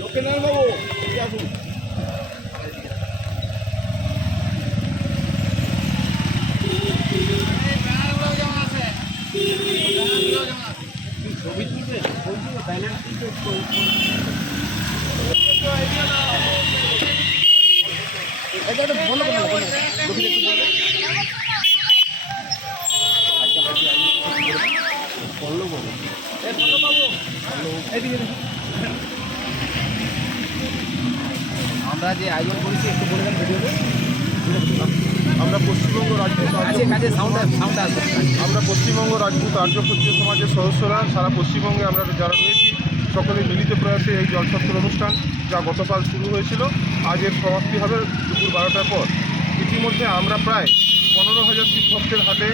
লোকেনাল বাবু আসুন। ছবি তুলবে ব্যানার তুলবে এটা বন্ধ করুন। আমরা যে আয়োজন করেছি একটু বলে দেন ভিডিওতে। আমরা পশ্চিমবঙ্গ রাজপুত আমরা পশ্চিমবঙ্গ রাজপুত আর্য ক্ষত্রিয় সমাজের সদস্যরা সারা পশ্চিমবঙ্গে আমরা যারা রয়েছি সকলে মিলিত প্রয়াসে এই জলছত্র অনুষ্ঠান যা গতকাল শুরু হয়েছিল আজ এর সমাপ্তি হবে দুপুর 12টার পর। ইতিমধ্যে আমরা প্রায় 15,000 শিখ ভক্তের হাতে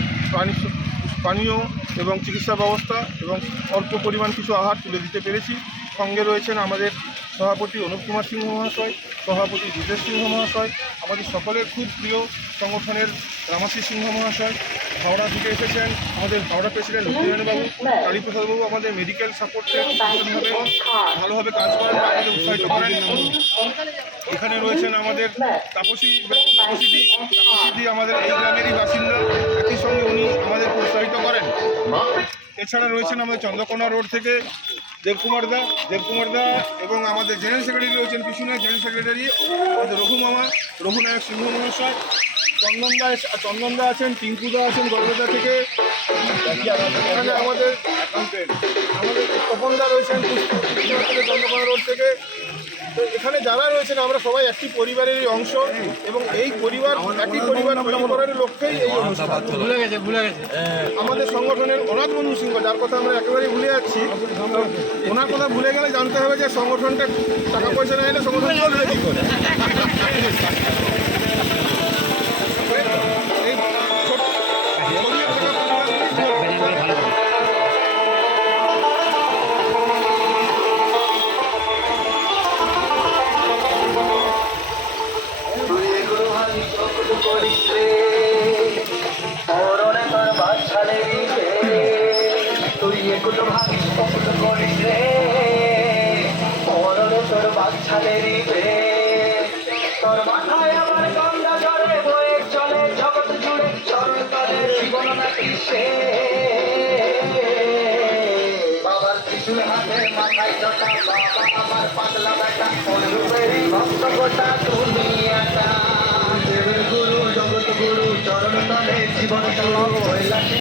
পানীয় এবং চিকিৎসা ব্যবস্থা এবং অল্প পরিমাণ কিছু আহার তুলে দিতে পেরেছি। সঙ্গে রয়েছেন আমাদের সভাপতি অনুপ কুমার সিংহ মহাশয়, সভাপতি জিতেশ সিংহ মহাশয়, আমাদের সকলের খুব প্রিয় সংগঠনের রামাশ্রী সিংহ মহাশয়, হাওড়া থেকে এসেছেন আমাদের হাওড়া প্রেসিডেন্ট বাবু, কালীপ্রসাদবাবু আমাদের মেডিকেল সাপোর্টে ভালোভাবে কাজ করেন, আমাদের উৎসাহিত করেন। এখানে রয়েছেন আমাদের তাপসীদি আমাদের এই গ্রামেরই বাসিন্দা, একই সঙ্গে উনি আমাদের উৎসাহিত করেন। এছাড়া রয়েছেন আমাদের চন্দ্রকোনা রোড থেকে দেবকুমার দা এবং আমাদের জেনারেল সেক্রেটারি রয়েছেন পিছনে জেনারেল সেক্রেটারি আমাদের রঘুনায়ক সিংহ মহাশয়, চন্দনদা আছেন, টিঙ্কুদা আছেন গড়বেতা থেকে, এখানে আমাদের তপনদা রয়েছেন চন্দ্রকোনা রোড থেকে। তো এখানে যারা রয়েছেন আমরা সবাই একটি পরিবারেরই অংশ এবং এই পরিবার একই পরিবার তৈরি করার লক্ষ্যেই এই অনুষ্ঠান। আমাদের সংগঠনের অনাথ বন্ধু সিংহ, যার কথা আমরা একেবারেই ভুলে যাচ্ছি, ওনার কথা ভুলে গেলে জানতে হবে যে সংগঠনটা টাকা পয়সা না এলে সংগঠন চলবে কী করে। তুই এগুলো ভাবিস পছন্দ করিস রে, মরণে তোর বাচ্চালে দিবে, তোর মাথায় আমার গঙ্গা জলে বয়ে চলে জগৎ জুড়ে, সরকারের জীবন নাকি সে বাবার শিশুর হাতে মাথায় চটা, বাবা আমার পাতলা বেটা অনুরূপেরই ভক্ত গোটা দুনিয়াটা, দেবের গুরু জগৎ গুরু চরণ তলে জীবন চলো।